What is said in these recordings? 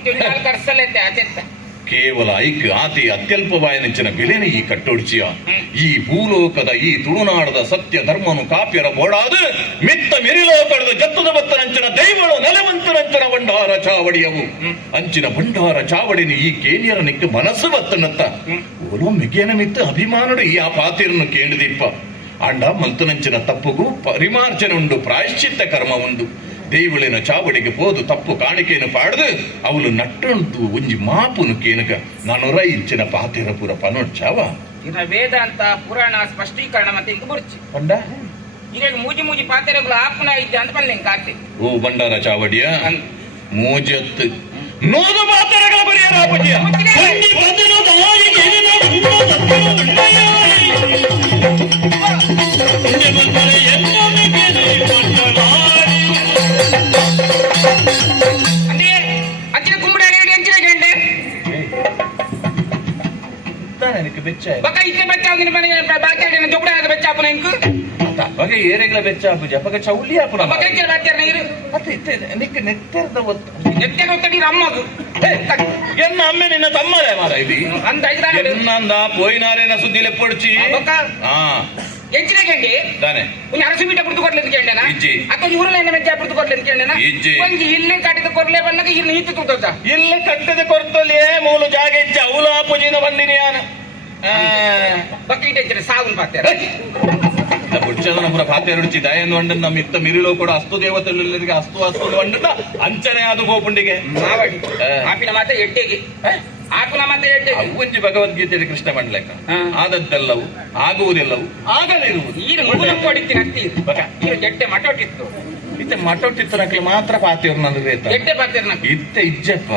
ಮೂರ್ತಿ ಒಂದು ಕರ್ಸಲೆತ್ತೆ ಆಚೆತ್ತ ಕೇವಲ ಐಕ್ ಆತಿ ಅತ್ಯಲ್ಪವಾಯನಿಂಚಿನ ಬೆಲೆನ ಈ ಕಟ್ಟೊಡ್ಚಿಯ ಈ ಭೂಲೋಕದ ಈ ತುಳುನಾಡದ ಸತ್ಯ ಧರ್ಮನು ಕಾಪ್ಯರ ಬೋಡಾದ ಮಿತ್ತ ಮೆರಿಲೋಕದ ಜತ್ತದ ಬತ್ತನಂಚಿನ ದೈವಳು ನೆಲವಂತನಂಚನ ಬಂಡಾರ ಚಾವಡಿಯವು ಅಂಚಿನ ಬಂಡಾರ ಚಾವಡಿನ ಈ ಕೇನಿಯರ ನಿಕ್ಕ ಮನಸ್ಸು ಬತ್ತನತ್ತ ಓಲೋ ಮಿಗೇನ ಮಿತ್ತ ಅಭಿಮಾನಡು ಈ ಆ ಪಾತಿರನ್ನು ಕೇಳಿದಿಪ್ಪ ಅಂಡ ಮಂತನಂಚಿನ ತಪ್ಪುಗೂ ಪರಿಮಾರ್ಜನೆ ಉಂಡು ಪ್ರಾಯಶ್ಚಿತ್ತ ಕರ್ಮ ಉಂಡು ದೈವಳಿನ ಚಾವಡಿಗೆ ಪೋದು ತಪ್ಪು ಕಾಣಿಕೆಯನ್ನು ಪಾಡ್ದು ಅವಳು ನಟ್ಟುಂಟು ಒಂಜಿ ಮಾಪುನು ಕೇನಕ ನಾನೊರ ಇಂಚಿನ ಪಾತಿರ ಪುರ ಪನೊಡ್ಚಾವ ಇನ್ನ ವೇದಾಂತ ಪುರಾಣ ಸ್ಪಷ್ಟೀಕರಣ ಮತ್ತೆ ಇಂಕ ಬುರ್ಚಿ ಪಂಡ ಈಗ ಮೂಜಿ ಮೂಜಿ ಪಾತೆರಗಳು ಆಪುನ ಇದ್ದೆ ಅಂತ ಬಂದ ಕಾತೆ ಓ ಬಂಡಾರ ಚಾವಡಿಯ ಮೂಜತ್ತು ನೋದು ಪಾತೆರಗಳ ಬರೆಯ ರಾಪಜಿಯ ಏರೆಗಳ ಬೆಚ್ಚ ಜಪಗ ಚೌಲಿ ಆಪುನ ಎನ್ನ ಅಮ್ಮೆ ನಿನ್ನ ತಮ್ಮರೇ ಮಾರ ಇದು ಎನ್ನಂದ ಪೋಯಿನಾರೇನ ಸುದ್ದಿಲೆ ಪೊಡ್ಚಿ ಎಂಚಿನ ಕೇಂಡಿ ತಾನೆ ಒಂದು ಅರಸು ಮೀಟ ಪುರ್ತು ಕೊಡ್ಲಿಕ್ಕೆ ಕೇಂಡನ ಅಥವಾ ಊರನ್ನ ಮೆಚ್ಚ ಪುರ್ತು ಕೊಡ್ಲಿಕ್ಕೆ ಕೇಂಡನ ಒಂದು ಇಲ್ಲೇ ಕಟ್ಟಿದ ಕೊರ್ಲೆ ಬಂದಾಗ ಇಲ್ಲಿ ಹಿತ್ತು ತುತ್ತ ಇಲ್ಲೇ ಕಟ್ಟದ ಕೊರ್ತಲೇ ಮೂಲ ಜಾಗ ಇಚ್ಚ ಅವಲ ಪೂಜಿನ ಬಂದಿನಿ ಯಾನ ಬಕೀಟ್ ಹೆಚ್ಚಿನ ಸಾಗುನ್ ಪಾತ್ಯಾರ ಬುಡ್ಚದನ ಪುರ ಪಾತ್ಯಾರ ಉಡಿಚಿ ದಯನ್ ವಂಡನ್ ನಮ್ಮ ಇತ್ತ ಮಿರಿಲೋ ಕೂಡ ಅಸ್ತು ದೇವತೆಲ್ಲರಿಗೆ ಅಸ್ತು ಅಸ್ತು ವಂಡನ ಅಂಚನೆ ಅದು ಗೋಪುಂಡಿಗೆ ಮಾವಡಿ ಆಪಿನ ಮಾತ ಎಟ್ಟೆಗೆ ಆಪುನ ಮಾತ ಎಟ್ಟೆಗೆ ಒಂಜಿ ಭಗವದ್ಗೀತೆಯಲ್ಲಿ ಕೃಷ್ಣ ಮಂಡಲಕ ಆದದ್ದೆಲ್ಲವು ಆಗುವುದೆಲ್ಲವು ಆಗಲಿರುವುದು ಈಗ ಮೂಲ ಕೊಡಿತೀನಿ ಹತ್ತಿ ಈಗ ಜಟ್ಟೆ ಮಟೋಟಿತ್ತು ಇತ್ತೆ ಮಟೊಟ್ಟಿತ್ತನಕ್ಲೆ ಮಾತ್ರ ಪಾತೇರ್ನಂದ್ರೆ ಎಟ್ಟೆ ಪಾತೇರ್ನ ಇತ್ತೆ ಇಜ್ಜಪ್ಪ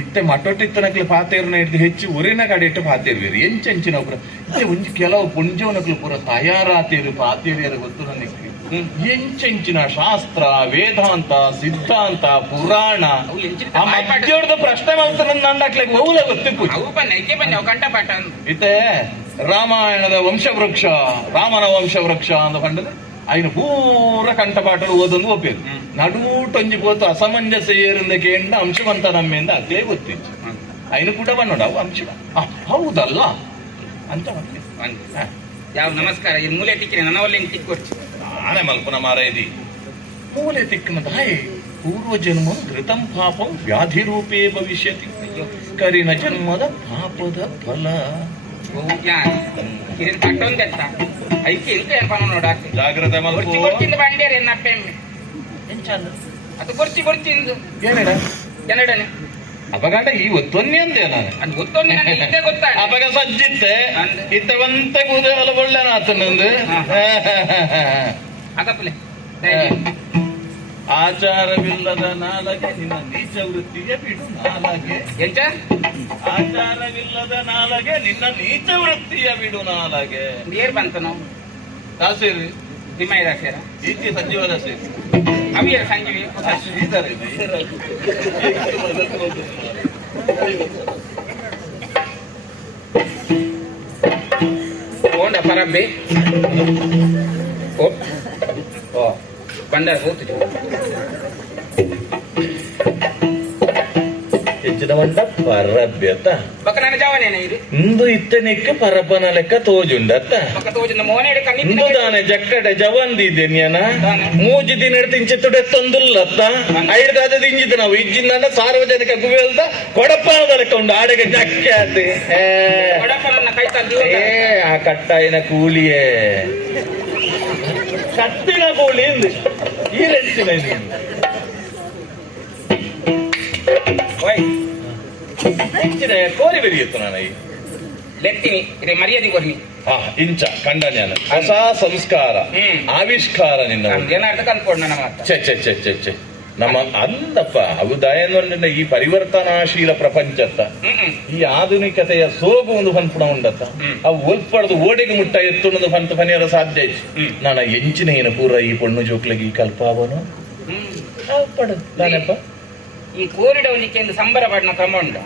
ಇತ್ತೆ ಮಟೊಟ್ಟಿತ್ತನಕ್ಲೆ ಪಾತೇರ್ನ ಹಿಡಿದು ಹೆಚ್ಚು ಉರಿನ ಕಡೆ ಇಟ್ಟು ಪಾತೇರ್ವೇರು ಎಂಚೆಂಚಿನ ಪುರ ಇತ್ತೆ ಒಂಜಿ ಕೆಲವು ಪುಂಜವನಕ್ಲು ಪುರ ತಯಾರಾತೇರು ಪಾತೇರಿಯರ ಗೊತ್ತು ನನಗೆ ಎಂಚೆಂಚಿನ ಶಾಸ್ತ್ರ ವೇದಾಂತ ಸಿದ್ಧಾಂತ ಪುರಾಣ ಮಧ್ಯೋರ್ದ ಪ್ರಶ್ನೆ ಮಾಡ್ತಾರ ನಂಡಾಕ್ಲೆ ಮೌಲ ಗೊತ್ತಿಪ್ಪು ಕಂಠಪಾಠ ಇತ್ತೆ ರಾಮಾಯಣದ ವಂಶವೃಕ್ಷ ರಾಮನ ವಂಶವೃಕ್ಷ ಅಂತ ಕಂಡದೆ ఆయన ಪೂರ ಕಂಠಪಾಠలు ಓದೊಂದು ಒಪ್ಪೇದು ನಡೂಟೊಂಜಿ ಪೋತು ಅಸಮಂಜಸ ಏರಿಂದ ಕೇಂದ್ರ ಅಂಶವಂತ ನಮ್ಮಿಂದ ಅದೇ ಗೊತ್ತಿತ್ತು ఆయన ಕೂಡ ಬನ್ನೋಡ ಅವು ಅಂಶ ಹೌದಲ್ಲ ಅಂತ ಯಾವ ನಮಸ್ಕಾರ ಈ ಮೂಲೆ ತಿಕ್ಕಿನ ನನ್ನವಲ್ಲಿ ತಿಕ್ಕೊಡ್ಚಿ ನಾನೇ ಮಲ್ಪನ ಮಾರ ಇದಿ ಮೂಲೆ ತಿಕ್ಕನ ದಾಯಿ ಪೂರ್ವ ಜನ್ಮ ಘೃತಂ ಪಾಪಂ ವ್ಯಾಧಿ ರೂಪೇ ಭವಿಷ್ಯತಿ ಕರಿನ ಜನ್ಮದ ಪಾಪದ ಫಲ ಕಟ್ಟೊಂದೆತ್ತ ಐತಿ ಎಂತ ಏನ್ಪಾನ ನೋಡಾತಿ ಜಾಗ್ರತೆ ಬರ್ತಿ ಬರ್ತಿಂದ ಬಂಡೇರಿ ಎನ್ನಪ್ಪೆ ಅದು ಬರ್ತಿ ಬರ್ತಿಂದು ಏನೇಡ ಜನಡನೆ ಅಪಘಾತ ಈ ಒತ್ತೊನ್ನೆ ಅಂದೆ ನಾನು ಅದು ಗೊತ್ತೊಂದು ನನಗೆ ಇದ್ದೇ ಗೊತ್ತಾಗ ಅಪಘ ಸಜ್ಜಿತ್ತೆ ಇತ್ತವಂತೆ ಕೂದಲು ಒಳ್ಳೆನಾತನಂದು ಅದಪ್ಪಲೆ ಆಚಾರವಿಲ್ಲದ ನಾಲಗೆ ನಿನ್ನ ನೀಚ ವೃತ್ತಿಗೆ ಬಿಡು ನಾಲಗೆ ಎಂಚ ಆಚಾರವಿಲ್ಲದ ನಾಲಗೆ ನಿನ್ನ ನೀಚ ವೃತ್ತಿಯ ಬಿಡು ನಾಲಗೆ ಏರ್ ಬಂತ ನಾವು ದಾಸೇರಿ ತಿಮ್ಮಯ್ಯ ದಾಸೇರ ಈಚೆ ಸಂಜೀವ ದಾಸೇರಿ ಅವಿಯರ ಸಂಜೀವಿ ಇದ್ದಾರೆ ಹೋಂಡ ಪರಬ್ಬೆ ಓ ಬಂಡಾರ ಹೋಗ್ತಿದ್ವಿ ಹೆಚ್ಚಿನ ಬಂಡ ಪರಬ್ಯತ ಬಕ್ಕ ನನ್ನ ಜಾವನೇನ ಇದು ಇಂದು ಇತ್ತನೆಕ್ಕೆ ಪರಪ್ಪನ ಲೆಕ್ಕ ತೋಜುಂಡತ್ತ ಬಕ್ಕ ತೋಜನ ಮೋನೇಡೆ ಇಂದು ದಾನೆ ಜಕ್ಕಡೆ ಜವಂದಿದ್ದೇನ್ಯನ ಮೂಜಿ ದಿನ ತಿಂಚಿತ್ತುಡೆ ತೊಂದುಲ್ಲತ್ತ ಐಡ್ದಾದ ದಿಂಜಿದ ನಾವು ಇಜ್ಜಿನ ಸಾರ್ವಜನಿಕ ಗುವೆಲ್ದ ಕೊಡಪ್ಪನದ ಲೆಕ್ಕ ಉಂಡು ಆಡೆಗೆ ಜಕ್ಕೆ ಅದೇ ಕೊಡಪ್ಪನ ಕೈ ತಂದು ಆ ಕಟ್ಟಾಯಿನ ಕೂಲಿಯೇ ಕತ್ತಿನ ಕೂಲಿ ಈ ರೆಂಚಿನ ಹೆಚ್ಚಿನ ಕೋರಿ ಬೆರೆಯಿತ್ತು ನಾನು ಲೆತ್ತೀನಿ ಇದೇ ಮರ್ಯಾದೆ ಕೊರ್ನಿ ಇಂಚ ಕಂಡನ್ಯಾನ ಹೊಸ ಸಂಸ್ಕಾರ ಆವಿಷ್ಕಾರ ನಿನ್ನ ಏನಾರ್ಥ ಕಲ್ತ್ಕೊಂಡು ನನ್ನ ಮಾತು ಚೆ ಚೆ ಚೆ ಚೆ ಚೆ ನಮ್ಮ ಅಂದಪ್ಪ ಅವು ದಯನೊಂದಿನ ಈ ಪರಿವರ್ತನಾಶೀಲ ಪ್ರಪಂಚತ್ತ ಈ ಆಧುನಿಕತೆಯ ಸೋಗು ಒಂದು ಪನ್ಪುಣ ಉಂಡತ್ತ ಅವು ಒಲ್ಪಡದು ಓಡಿಗೆ ಮುಟ್ಟ ಎತ್ತುಣ್ಣದು ಪಂತ ಪನಿಯರ ಸಾಧ್ಯ ನಾನು ಎಂಚಿನ ಏನು ಪೂರ ಈ ಪೊಣ್ಣು ಜೋಕ್ಲಗಿ ಈ ಕಲ್ಪಾವನು ಪಡ ನಾನೆಪ್ಪ ಈ ಕೋರಿಡವನಿಕೆ ಸಂಬರ ಪಡಿನ ಕ್ರಮ ಉಂಟು